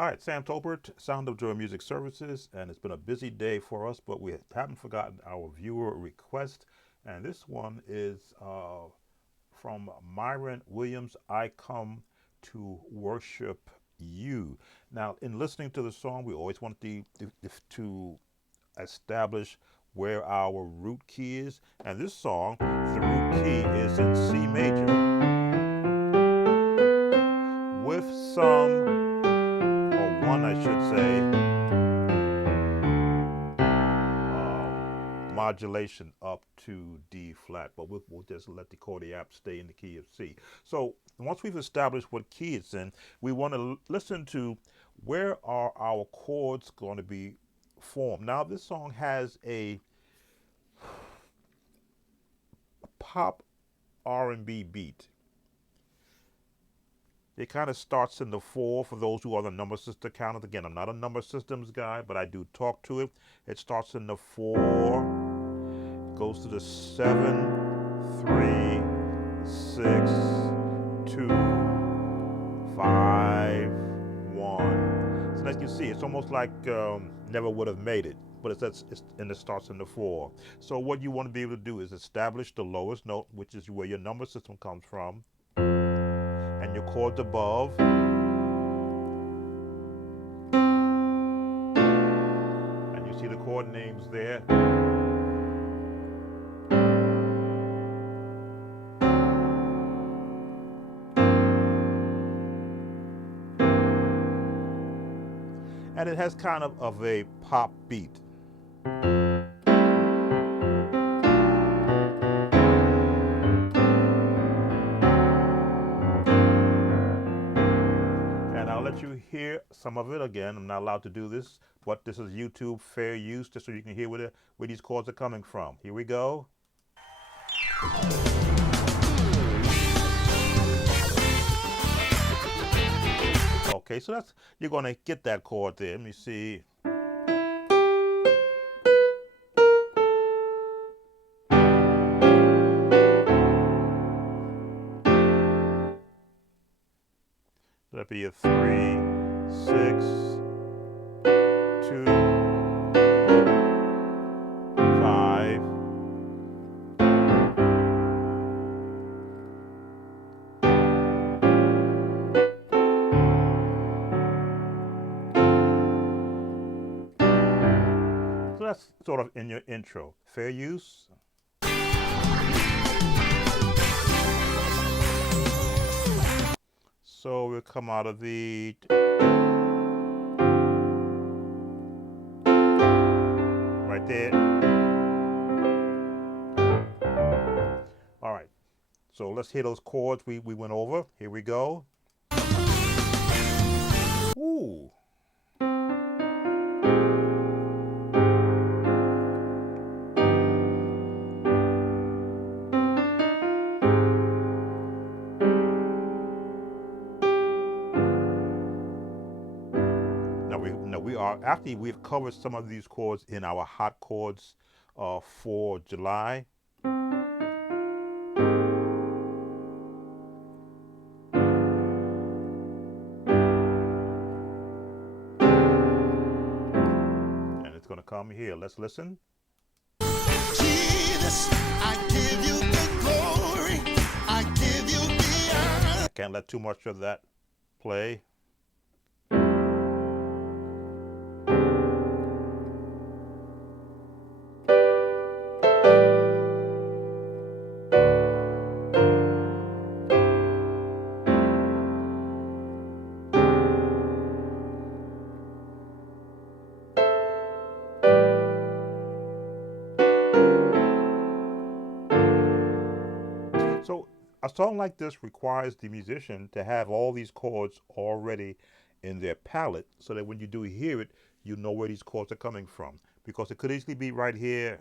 Hi, it's Sam Tolbert, Sound of Joy Music Services, and it's been a busy day for us, but we haven't forgotten our viewer request. And this one is from Myron Williams, I Come to Worship You. Now, in listening to the song, we always want to establish where our root key is. And this song, the root key is in C major with some, or one, I should say, modulation up to D flat, but we'll just let the chord app stay in the key of C. So once we've established what key it's in, we want to listen to where are our chords going to be formed. Now this song has a pop R&B beat. It kind of starts in the 4 for those who are the number system counters. Again, I'm not a number systems guy, but I do talk to it. It starts in the 4, goes to the 7, 3, 6, 2, 5, 1. So as you can see, it's almost like Never Would Have Made It, but and it starts in the 4. So what you want to be able to do is establish the lowest note, which is where your number system comes from, and your chords above, and you see the chord names there. And it has kind of a pop beat. Let you hear some of it again. I'm not allowed to do this, but this is YouTube fair use, just so you can hear where these chords are coming from. Here we go. Okay, so you're going to get that chord there. Let me see. That'd be a 3, 6, 2, 5. So that's sort of in your intro. Fair use. So we'll come out of the right there. All right. So let's hear those chords we went over. Here we go. Ooh. Actually, we've covered some of these chords in our hot chords for July. And it's going to come here. Let's listen. Jesus, I give you the glory. I give you the honor. I can't let too much of that play. So a song like this requires the musician to have all these chords already in their palette, so that when you do hear it, you know where these chords are coming from. Because it could easily be right here.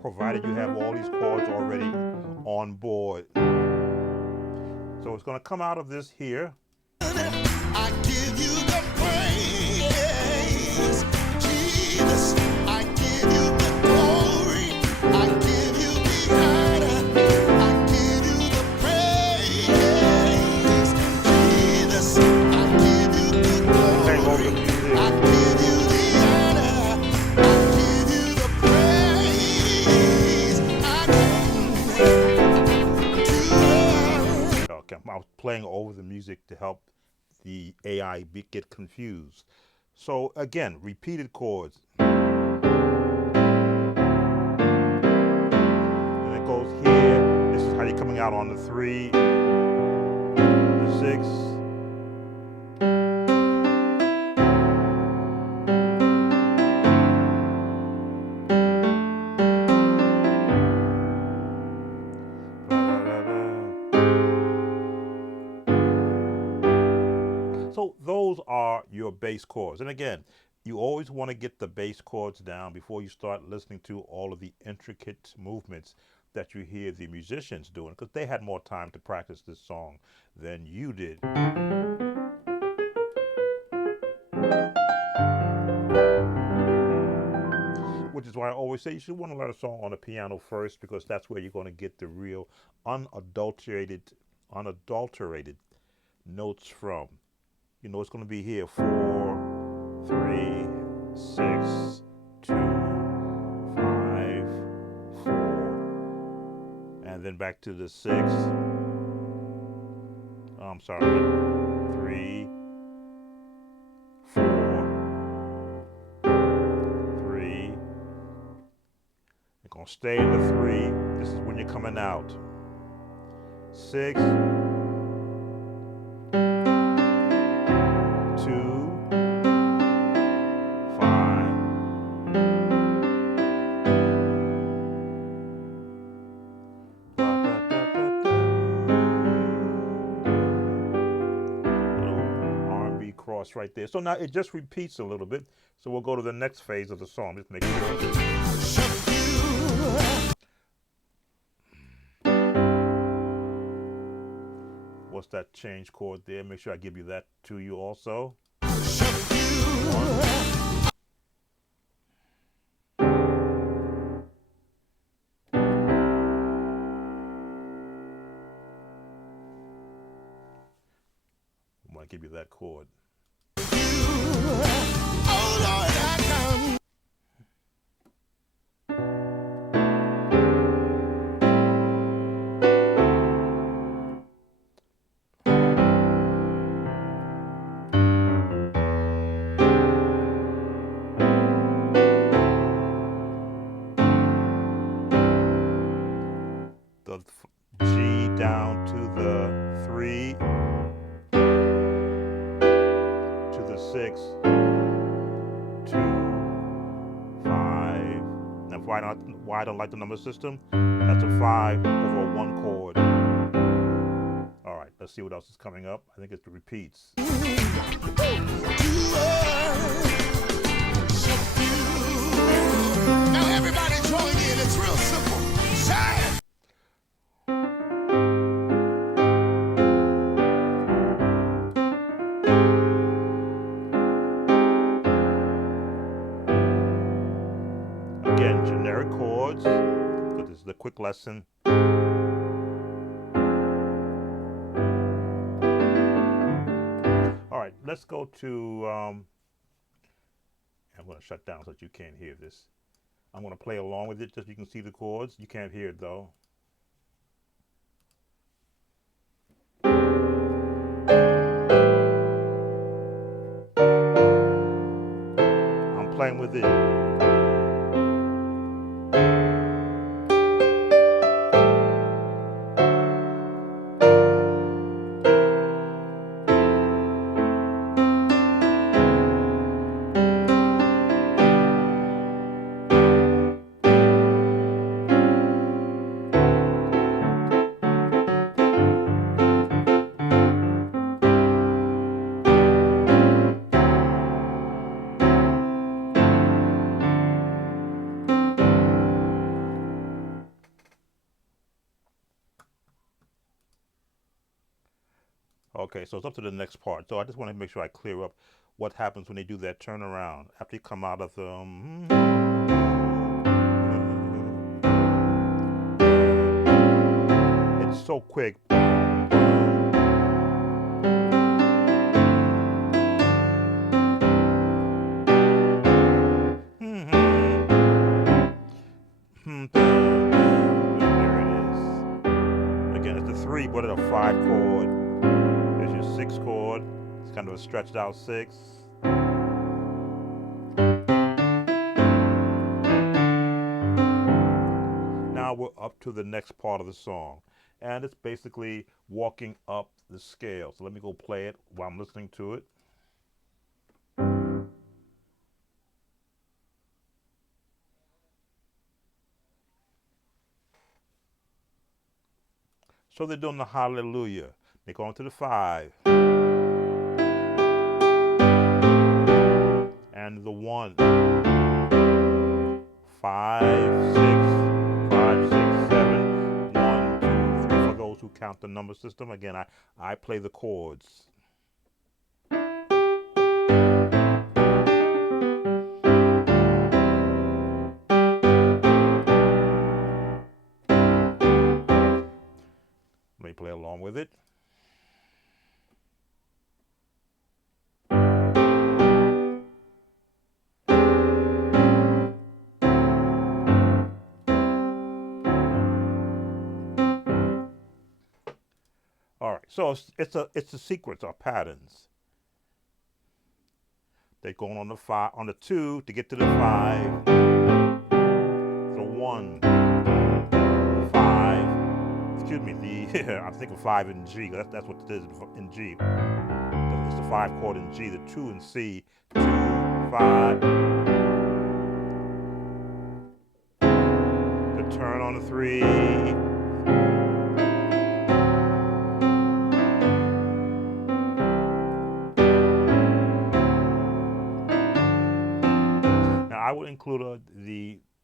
Provided you have all these chords already on board. So it's going to come out of this here. I give you the praise, Jesus. I give you the glory. I was playing over the music to help the AI get confused. So again, repeated chords. And it goes here. This is how you're coming out on the 3, the 6. So those are your bass chords. And again, you always want to get the bass chords down before you start listening to all of the intricate movements that you hear the musicians doing, because they had more time to practice this song than you did. Which is why I always say you should want to learn a song on the piano first, because that's where you're going to get the real unadulterated notes from. You know, it's going to be here 4, 3, 6, 2, 5, 4, and then back to the 6. I'm sorry, 3, 4, 3. You're going to stay in the 3. This is when you're coming out. 6. 2, 5. Little R&B cross right there. So now it just repeats a little bit. So we'll go to the next phase of the song. Just make sure. What's that change chord there? Make sure I give you that to you also. 1. I'm going to give you that chord. The G down to the 3, to the 6, 2, 5. Now why I don't like the number system? That's a 5 over a 1 chord. All right, let's see what else is coming up. I think it's the repeats. Now everybody join in. It's real simple. Say it. Again, generic chords, because this is the quick lesson. All right, let's go to, I'm going to shut down so that you can't hear this. I'm going to play along with it just so you can see the chords. You can't hear it though. I'm playing with it. Okay, so it's up to the next part. So I just want to make sure I clear up what happens when they do that turnaround after you come out of the. It's so quick. There it is. Again, it's a 3, but it's a 5 chord. 6 chord. It's kind of a stretched out 6. Now we're up to the next part of the song, and it's basically walking up the scale. So let me go play it while I'm listening to it. So they're doing the hallelujah. They go into the 5 and the 1, 5, 6, 5, 6, 7, 1, 2, 3. For those who count the number system, again, I play the chords. Let me play along with it. All right, so it's a sequence of patterns. They're going on the 5, on the 2 to get to the 5, the 1, the 5. Excuse me, I'm thinking 5 in G. That's what it is in G. It's the 5 chord in G, the 2 in C, 2, 5. The turn on the 3. I will include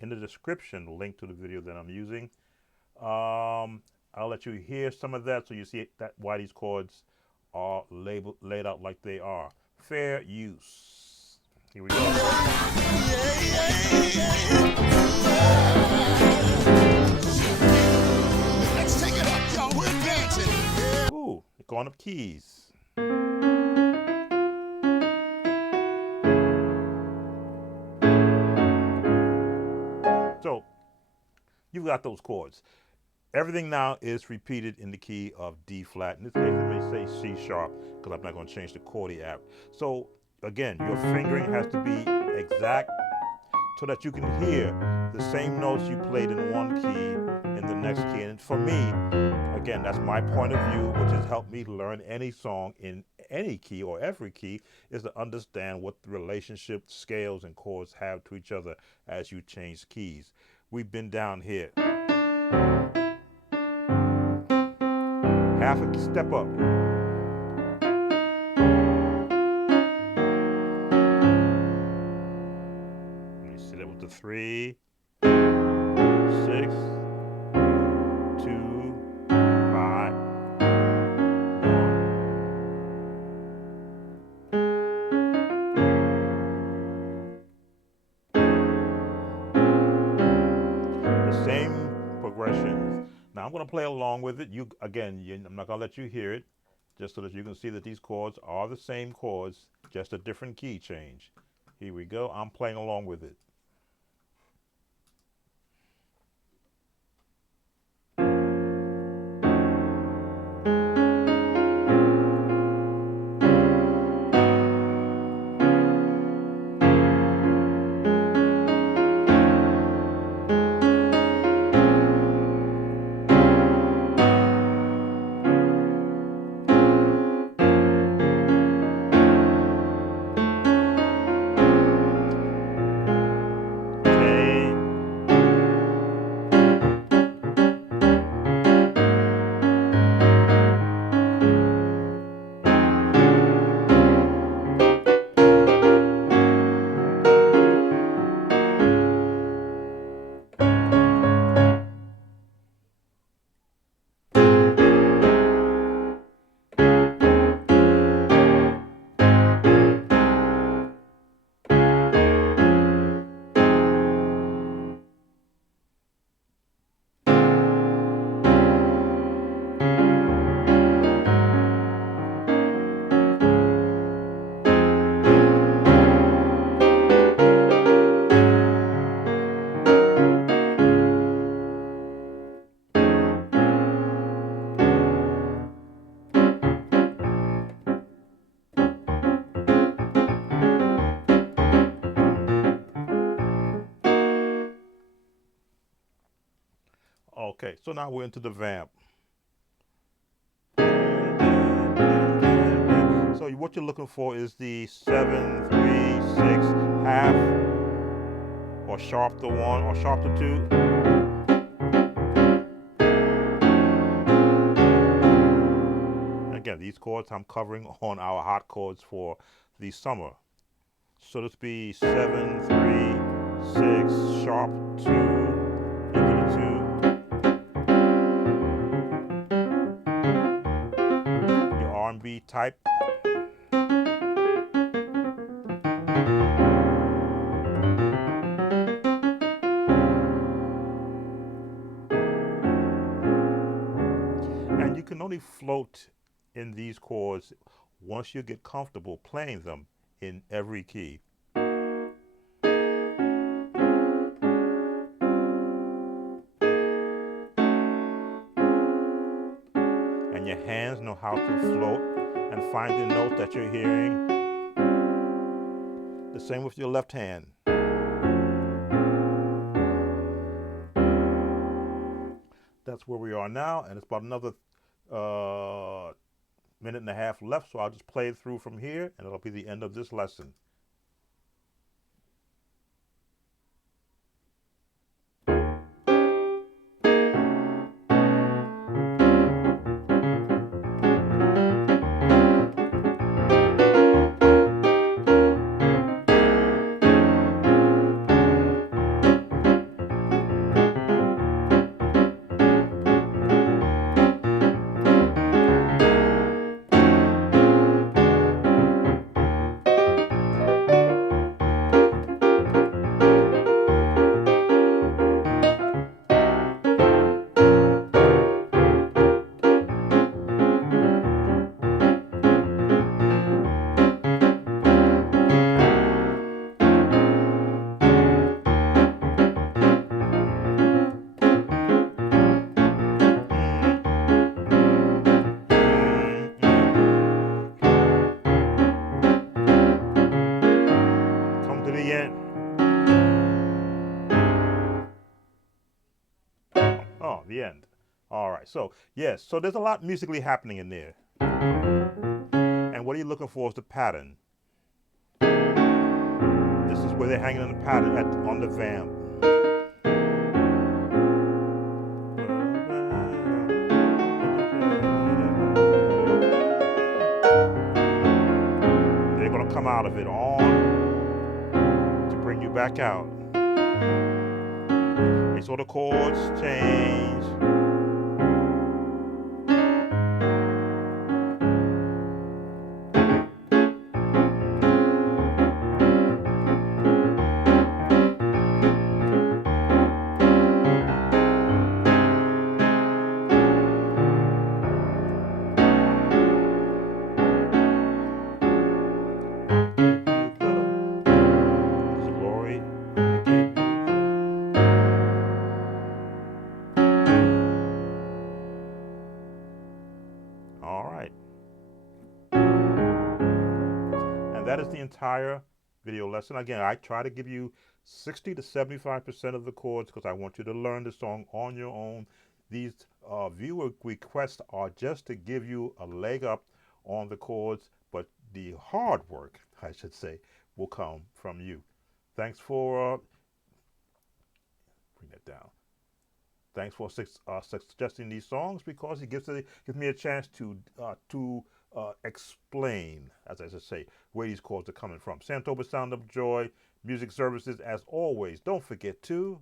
in the description link to the video that I'm using. I'll let you hear some of that so you see that why these chords are laid out like they are. Fair use. Here we go. Let's take it up, y'all. We're dancing. Ooh, going up keys. So you've got those chords. Everything now is repeated in the key of D flat. In this case, it may say C sharp because I'm not going to change the chordy app. So again, your fingering has to be exact so that you can hear the same notes you played in one key in the next key. And for me, again, that's my point of view, which has helped me learn any song in any key or every key, is to understand what the relationship scales and chords have to each other as you change keys. We've been down here. Half a step up. Let me see that with the 3, 6, 2, 5, 1. The same progressions. Now I'm going to play along with it. I'm not going to let you hear it, just so that you can see that these chords are the same chords, just a different key change. Here we go. I'm playing along with it. Okay, so now we're into the vamp. So what you're looking for is the 7, 3, 6, half, or sharp to 1, or sharp to 2. Again, these chords I'm covering on our hot chords for the summer. So this be 7, 3, 6, sharp 2, equal to 2. Your R&B type. And you can only float in these chords once you get comfortable playing them in every key. And your hands know how to float and find the note that you're hearing. The same with your left hand. That's where we are now, and it's about another minute and a half left, so I'll just play it through from here, and it'll be the end of this lesson. Come to the end. Oh, the end. All right. So, yes. So there's a lot musically happening in there. And what are you looking for is the pattern. This is where they're hanging on the pattern on the vamp. They're going to come out of it on to bring you back out. And so the chords change. Glory. All right. And that is the entire video lesson. Again, I try to give you 60 to 75% of the chords because I want you to learn the song on your own. These viewer requests are just to give you a leg up on the chords, but the hard work, I should say, will come from you. Thanks for bring that down. Thanks for suggesting these songs because it gives me a chance to explain, as I should say, where these chords are coming from. Santoba Sound of Joy Music Services, as always. Don't forget to